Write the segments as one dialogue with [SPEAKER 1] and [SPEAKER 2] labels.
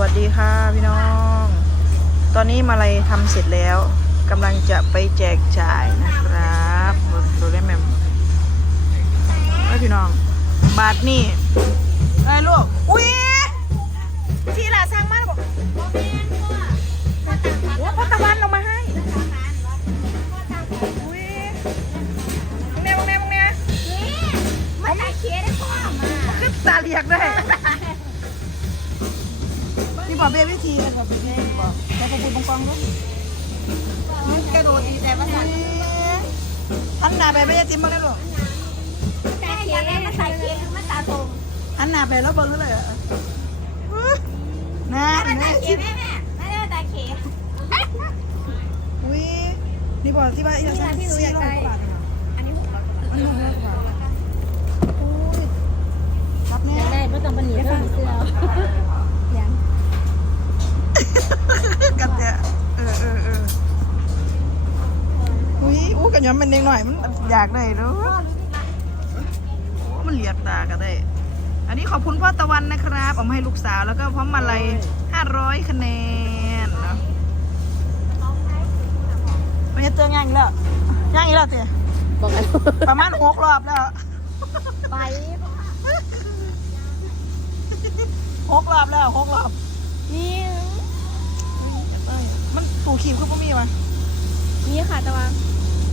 [SPEAKER 1] วัสดีค่ะพี่น้อง ตอนนี้มาลัยทำเสร็จแล้วกำลังจะไปแจกจ่ายนะครับดูได้ไหมไอ้ยพี่น้อง บาทนี่ไอ้ลูก อุ้ยที่ละสร้างมากบอกโอ้พ่อตะวันลงมาให้อุ้ยมึงแน่มึงแน่มึงแน่
[SPEAKER 2] มันจะเคี้ยได้พ่อมา
[SPEAKER 1] ขึ้นตาเรียกได้นี่ บอกเบบี้ทีเลยค่ะเบบี้บอกแล้วก็พูดบงๆด้วย
[SPEAKER 2] มันกระโดดดีใจภาษา
[SPEAKER 1] หันหน้าไปไม่ยาติมบ้างเลยลูก
[SPEAKER 2] แต่เคี้ยมันใส่เคี้ยมันตาตรง
[SPEAKER 1] หันหน้าไปแล้วเบิ้งเลยอะน่า
[SPEAKER 2] มัน
[SPEAKER 1] น่า
[SPEAKER 2] ตาเคี้
[SPEAKER 1] คิ
[SPEAKER 2] ย
[SPEAKER 1] ด
[SPEAKER 2] แม่แม่ไม่ตาเคี้ย
[SPEAKER 1] อุ้ยนี่บอกที่ว่าอีกสักสี่ร้อยกว่าบาท
[SPEAKER 2] อันนี้หกร้อยกว่า
[SPEAKER 1] อันนี้หกร้อยกว่าบาทอุ้ยรับเนี่ย
[SPEAKER 2] ได้ไม่ต้องบันหนีเพิ่มเสื้อ
[SPEAKER 1] กันเนี่ยเออเออเอออุ้ยอู้กันย้อนเป็นเด็กหน่อยมันอยากได้เด้อโอ้มันเหลียกตากันได้ อันนี้ขอบคุณพ่อตะวันนะครับเอามาให้ลูกสาวแล้วก็พร้อมมาลัย500คะแนนเนาะมันจะเตือนย่างอีกแล้วย่างอีกแล้วเตี้ย
[SPEAKER 2] บอกกัน
[SPEAKER 1] ประมาณหกรอบแล้ว
[SPEAKER 2] ไป
[SPEAKER 1] หกรอบแล้วหกรอบ
[SPEAKER 2] นี่
[SPEAKER 1] มันปูขีบคือพ่มีวะ
[SPEAKER 2] นี่ค่ะตะวัน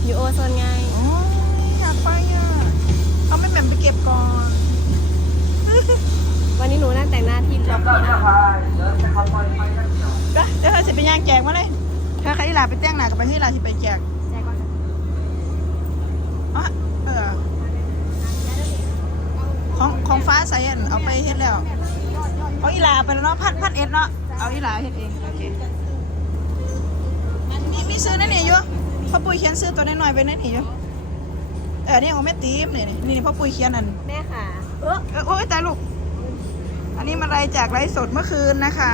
[SPEAKER 2] อยู่โอโซนไง
[SPEAKER 1] โอ้ยอยากไปอะเอาไม่แหม่มไปเก็บก่อน
[SPEAKER 2] วันนี้หนูนั่งแต่งหน้าที่ล็อบบี้อะ
[SPEAKER 1] ก็เดี๋ยวเราจะไปย่างแจกมาเลยถ้าใครที่ลาไปแจ้งหนากับไปที่ลาที่ไปแจก
[SPEAKER 2] แจ้งก่อน
[SPEAKER 1] อะเออของของฟ้าใสอันเอาไปเฮ็ดแล้ว เอาอีหลาไปแล้วเนาะพัดพัดเอ็ดเนาะ เอาอีหลาเฮ็ดเอง โอเค มีมีซื้อนั่นนี่อยู่พ่อปุ้ยเขียนซื้อตัวน้อยๆไปนั่นนี่อยู่เออนี่ของแม่ตีมนี่นี่นี่พ่อปุ้ยเขียนอัน
[SPEAKER 2] แม่ค่ะเออ
[SPEAKER 1] เออโอ้ยตายลูก อันนี้มาไรจากไลฟ์สดเมื่อคืนนะคะ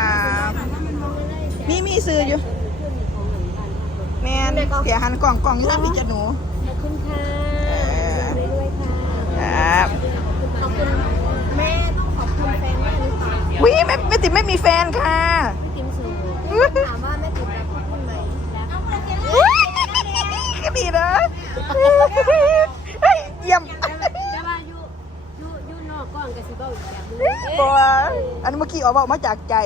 [SPEAKER 1] มีมีซื้ออยู่แมนเดี๋ยวหันกล่องกล่องที่ท่านพี่จะหนู
[SPEAKER 2] ขอบคุณค่ะเรื่อยๆค่ะ
[SPEAKER 1] ครับ
[SPEAKER 2] ขอบคุณแม่ต้องขอบคุณแฟนแม่หรือเปล่า
[SPEAKER 1] วิไม่ไม่ติดไม่มีแฟนค่ะ
[SPEAKER 2] พี่ติมสูถามว่าแม่ติมแบบขอบคุณไหมเอาคนเดียว
[SPEAKER 1] ก็ดีนะเฮ้ยเยี่ยม
[SPEAKER 2] แต่ว่าอยู่อยู่อยู่นอกกล้องกับซิเบิลอีกแบบนึง
[SPEAKER 1] ตัว อันเมื่อกี้ออกมาจากใจ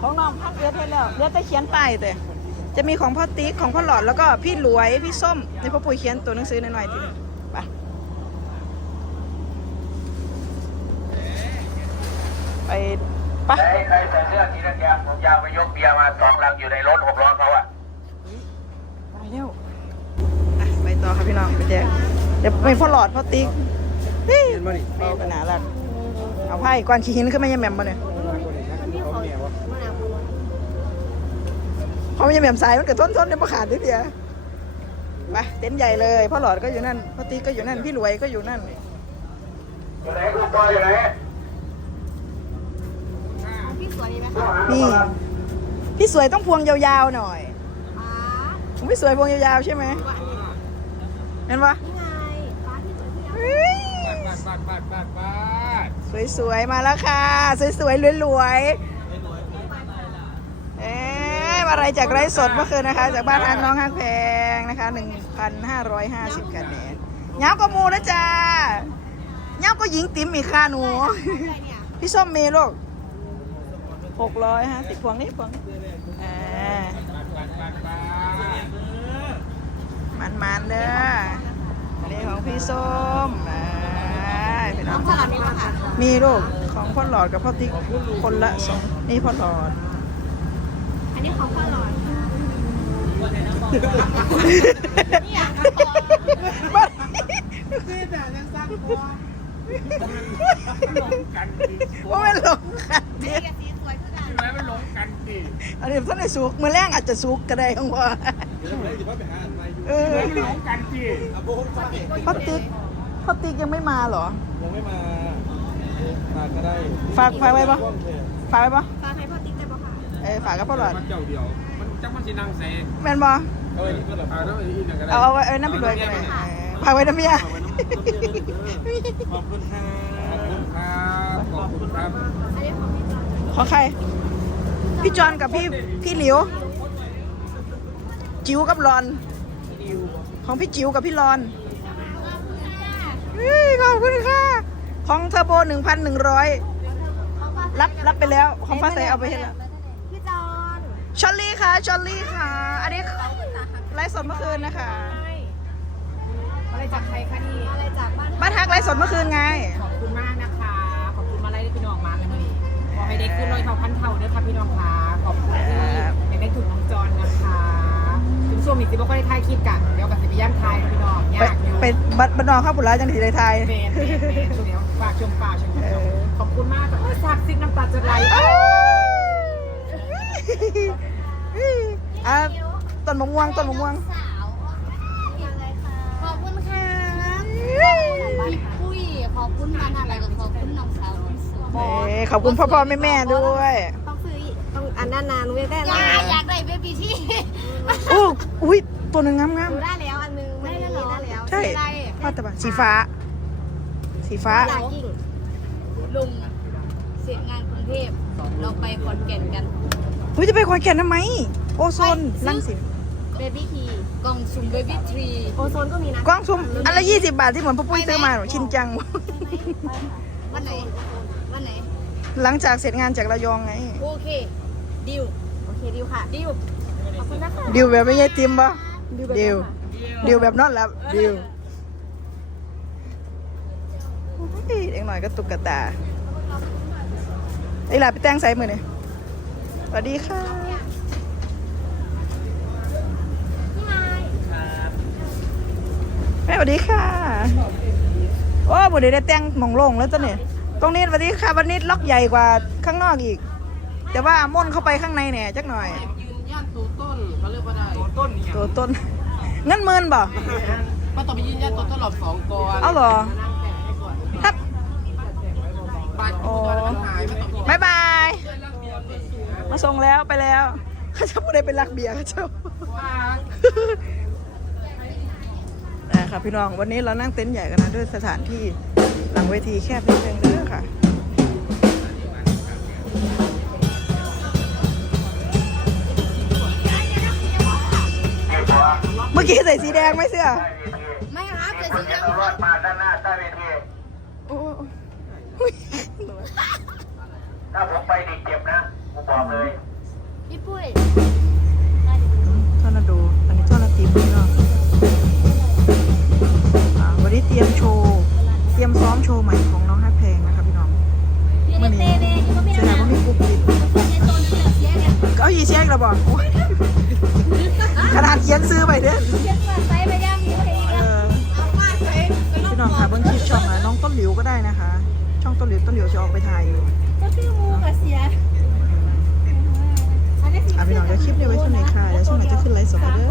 [SPEAKER 1] ของน้องพักเรือเทแล้วเรือแต่เขียนป้ายแต่จะมีของพ่อติ๊กของพ่อหลอดแล้วก็พี่หลวยพี่ส้มในพ่อปุ๋ยเขียนตัวหนังสือหน่อยๆทีนึงไปไปปะ
[SPEAKER 3] ใครใครใส่เสื้อสีแดงๆผมยาวไปยกเบียร์มาสองลังอยู่ในรถหกล้อเขาอะ
[SPEAKER 1] ไปเร็วอะไปต่อครับพี่น้องไปแจกเดี๋ยวไปพ่อหลอดพ่อติ๊ก เฮ้ยเอาไปหนาลักเอาไพ่ก้อนขี้หินขึ้นมายังแหม่มมาเนี่ยเพราะมันยังแหม่มสายมันเกิดทนทนๆเนี่ยมาขาดนิดเดียวไปเต็นท์ใหญ่เลยพ่อหลอดก็อยู่นั่นพ่อติ๊กก็อยู่นั่นพี่รวยก็อยู่นั่น
[SPEAKER 3] อยู่ไหนลูกบอลอยู่ไหน
[SPEAKER 2] พี่สวยดีไหม
[SPEAKER 1] นี่พี่สวยต้องพวงยาวๆหน่อย
[SPEAKER 2] ป้า
[SPEAKER 1] ผมพี่สวยพวงยาวๆใช่ไหมเห็นปะ
[SPEAKER 2] นี่ไงป้าที่สวยที่
[SPEAKER 1] เฮ้ย
[SPEAKER 3] บาด บาบาดบาดบาด
[SPEAKER 1] สวยๆ มาแล้วค่ะ สวยๆรวยๆเอ๊ะอะไรจากไรสดเมื่อคืนนะคะ จากบ้านฮักน้องฮักแพงนะคะ 1,550คะแนนเงาก็มูนะจ้าเงาก็หญิงติ๋มอีกค่ะหนู พี่ส้มเมย์ลูก650พวงนี้พวงนี้อ่า
[SPEAKER 3] บาดบาดบาด
[SPEAKER 1] มันๆเด้ออันนี้ของพี่ส้มอ่า น้อง
[SPEAKER 2] พ่อหลานมีมาค่ะ
[SPEAKER 1] มีลูกของพ่อหลอดกับพ่อติ๊กคนละสองนี่พ่อหลอด
[SPEAKER 2] อันนี้ของพ่อหลอนนี่อะ
[SPEAKER 1] บ้าน
[SPEAKER 3] กันดิ
[SPEAKER 1] ว่าไม่หลงกัน
[SPEAKER 2] นี่กับสีสวยคือกัน
[SPEAKER 3] แล้วมันหลงกันดิ
[SPEAKER 1] อันนี้ท่านในสุกมือแรงอาจจะสุกก็ได้ของว่าเออ
[SPEAKER 3] มันหลงกันดิ
[SPEAKER 1] พ่อติ๊กพ่อติ๊กยังไม่มาเหรอ
[SPEAKER 4] ยังไม่มามาก็ได้
[SPEAKER 1] ฝากฝากไว้ปะ ฝากไว้ปะ
[SPEAKER 2] ฟังให้พ่อติ๊กได้ป่ะคะ
[SPEAKER 1] เออฝากกับพ่อหลอด
[SPEAKER 3] มันเจ้าเดียว มันจังมันสินั่งใส่
[SPEAKER 1] แม่นปะ
[SPEAKER 4] เอ้ยก็แบบ
[SPEAKER 3] เอาแล้วอีกหนึ่งก็ได้
[SPEAKER 1] เอาเอาไว้เออน้ำปิดไว้กันเลยเออฝากไว้น้ำเมีย
[SPEAKER 4] ขอบคุณค่ะ
[SPEAKER 3] ขอบคุณครับขอบคุณครับ
[SPEAKER 1] ของใคร พี่จอนกับพี่พี่หลิว จิ๋วกับรอน ของพี่จิ๋วกับพี่รอนเฮ้ยขอบคุณค่ะ ของเทอร์โบหนึ่งพันหนึ่งร้อยรับรับไปแล้วของฟ้าใสเอาไปให้แล้ว
[SPEAKER 2] พี่จอน
[SPEAKER 1] ชอลลี่ค่ะชอลลี่ค่ะ อันนี้ไลฟ์สดเมื่อคืนนะคะ
[SPEAKER 5] อะไรจากใครคะนี่
[SPEAKER 2] อะไรจากบ้าน
[SPEAKER 1] บ้านฮักไลฟ์สดเมื่อคืนไง
[SPEAKER 5] ขอบคุณมากนะคะ ขอบคุณมาไล่พี่น้องมาเลยมื่อนี้ขอให้ได้ขึ้นร้อยเท่าพันเท่าด้วยค่ะพี่น้องค่ะขอบคุณที่ให้ได้ถูกน้องจอนนะคะถึงช่วงนี้สิบ่ค่อยได้ถ่ายคลิปกันเดี๋ยวกับสิบย่ำไทยนะพี่น้อง
[SPEAKER 1] ไป
[SPEAKER 5] ยากอยู่
[SPEAKER 1] ไปบัดบัดนองข้าวผุร้ายจังทีเลยไทย
[SPEAKER 5] เมนเมนเมนช่วงนี้ฝาก ชมป่าชมชมขอบคุณมากแต่ว่าซาบซึ้งน้ำตาจะไหล
[SPEAKER 1] อะต้นมะม่วงต้นมะม่วง
[SPEAKER 2] สาวอะไรคะขอบคุณค่ะพี่ปุ้ยขอบคุณมานาอะไรกับขอบคุณน้องสาวคนสวย
[SPEAKER 1] เอ้ยขอบคุณพ่อพ่อแม่แม่ๆด้วย
[SPEAKER 2] ต้องซื้อต้องอันนั้นนานหนูอยากได้อยากอยากได้เบบี้ที่
[SPEAKER 1] โอ้อุ้ยตัวหนึงงามงาม
[SPEAKER 2] หนูได้แล้วอันนึงไม่ได้แล้วได้แล้ว
[SPEAKER 1] ใช่
[SPEAKER 2] ได้
[SPEAKER 1] พ่อตะบะสีฟ้า สีฟ้า
[SPEAKER 2] ลากิ้งลุงเสร็จงานกรุงเทพเราไปขอนแก่นกัน
[SPEAKER 1] อุ้ยจะไปขอนแก่นทำไม โอโซนลังสิต
[SPEAKER 2] เบบี้ทีกล่องสุ่มเบบี้ทรี โอโซนก็มีนะ
[SPEAKER 1] กว้างชุมอันละยี่สิบบาทที่เหมือนพ่อปุ้ยซื้อมาหนูชินจัง
[SPEAKER 2] วันไหน วันไหน
[SPEAKER 1] หลังจากเสร็จงานจากระยองไง
[SPEAKER 2] โอเค ดิว โอเคดิวค่ะ ดิว ขอบคุณนะคะ
[SPEAKER 1] ดิวแบบไม่ใช่ติมปะดิวดิวแบบนอนหลับดิวโอ้ย เด็กหน่อยก็ตุกกะตาไอ้หลาไปแต่งใส่มือนี่สวัสดีค่ะแม่สวัสดีค่ะ โอ้บุได้ได้แต่งหมองโล่งแล้วจ้ะเนี่ย ตรงนี้สวัสดีค่ะวันนี้ล็อกใหญ่กว่าข้างนอกอีก แต่ว่าม่นเข้าไปข้างในเนี่ยจักหน่อย
[SPEAKER 5] ยืนยันตัวต้นเขาเรียกว่าได้ตัวต้นเนี่ย
[SPEAKER 1] ตัวต้นเงินหมื่นบ่
[SPEAKER 5] มันต้องไปยืนยันตัวต้นรอบสองก่อน
[SPEAKER 1] เอาเหรอ
[SPEAKER 5] นั่งแต่งให้ก่อน
[SPEAKER 1] ถ้า
[SPEAKER 5] บัตรตัวนั้นมันหายมันต้อ
[SPEAKER 1] บายบาย มาส่งแล้วไปแล้วเขาจะพูดได้เป็นรักเบียร์เขาเจ้า
[SPEAKER 5] ว่าง
[SPEAKER 1] นะครับพี่น้องวันนี้เรานั่งเต็นท์ใหญ่กันนะด้วยสถานที่หลังเวทีแคบนิดนึงเด้อค่ะเมื่อกี้ใส่สีแดงไหมเสื้อ
[SPEAKER 3] ใต้เวที
[SPEAKER 2] ไม่ครับแต่สี
[SPEAKER 3] ณ
[SPEAKER 2] เหลื
[SPEAKER 3] จะ
[SPEAKER 2] อง
[SPEAKER 3] ถ้าผมไปนี่เจ็บนะกูบอกเลย
[SPEAKER 2] พี่ปุ้ย
[SPEAKER 1] ทอนาโดอันนี้ทอนาตีพี่น้องอ่าวันนี้เตรียมโชว์ เตรียมซ้อมโชว์ใหม่ของน้องฮักแพงนะคะพี่น้อง
[SPEAKER 2] พี่เดเต้เดที่ว่าพี่
[SPEAKER 1] เสีย
[SPEAKER 2] นา
[SPEAKER 1] ดายว่ามีกรุ๊ปปิด
[SPEAKER 2] ในโซนนี้เสียเนี่ย
[SPEAKER 1] ก็เอายีเชียกระบอกโอ๊ยขนาดเขียนซื้อไปเด้อ
[SPEAKER 2] เขียนว่าไซส์ไปย่างมีอะไรอีก
[SPEAKER 1] เอ
[SPEAKER 2] อะ
[SPEAKER 1] อ
[SPEAKER 2] เอามาใส่
[SPEAKER 1] พี่น้องค่ะเบิ้งคลิปช่องนะน้องต้นหลิวก็ได้นะคะ ช่องต้นหลิวต้นหลิวจะออกไปถ่ายอยู่
[SPEAKER 2] ก็ชื่อมูกับเสียอันนี้สี
[SPEAKER 1] อะพี่น้องเดี๋ยวคลิปนี้ไว้ช่วงไหนค่ะเดี๋ยวช่วงไหนจะขึ้นไลฟ์สดให้เด้อ